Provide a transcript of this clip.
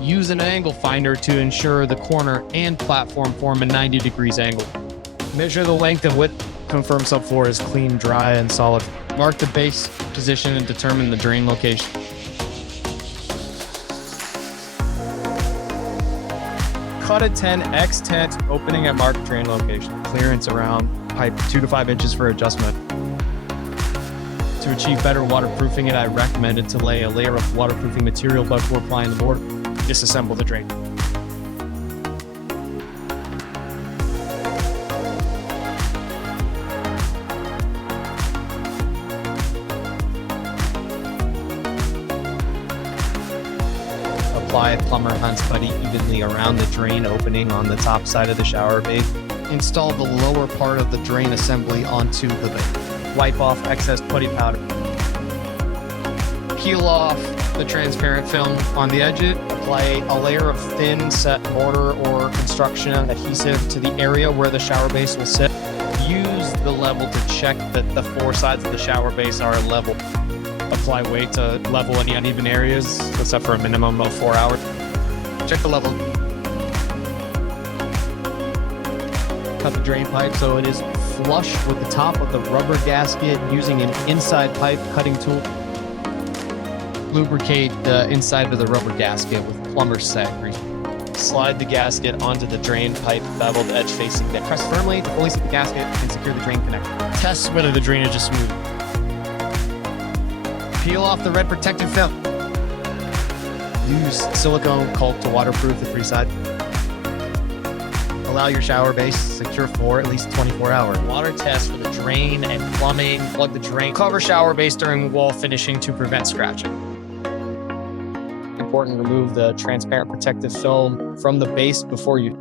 Use an angle finder to ensure the corner and platform form a 90 degrees angle. Measure the length and width. Confirm subfloor is clean, dry, and solid. Mark the base position and determine the drain location. Cut a 10x10 opening at marked drain location. Clearance around pipe 2 to 5 inches for adjustment. To achieve better waterproofing, I recommend it to lay a layer of waterproofing material before applying the board. Disassemble the drain. Apply Plumber Hunt's Putty evenly around the drain opening on the top side of the shower bay. Install the lower part of the drain assembly onto the bay. Wipe off excess putty powder. Peel off the transparent film on the edges. Apply a layer of thin set mortar or construction adhesive to the area where the shower base will sit. Use the level to check that the 4 sides of the shower base are level. Apply weight to level any uneven areas, except for a minimum of 4 hours. Check the level. Cut the drain pipe so it is flush with the top of the rubber gasket using an inside pipe cutting tool. Lubricate the inside of the rubber gasket with plumber's set grease. Slide the gasket onto the drain pipe beveled edge facing down. Press firmly to fully seat the gasket and secure the drain connector. Test whether the drainage is smooth. Peel off the red protective film. Use silicone caulk to waterproof the 3 sides. Allow your shower base secure for at least 24 hours. Water test for the drain and plumbing. Plug the drain. Cover shower base during wall finishing to prevent scratching. Important, remove the transparent protective film from the base before you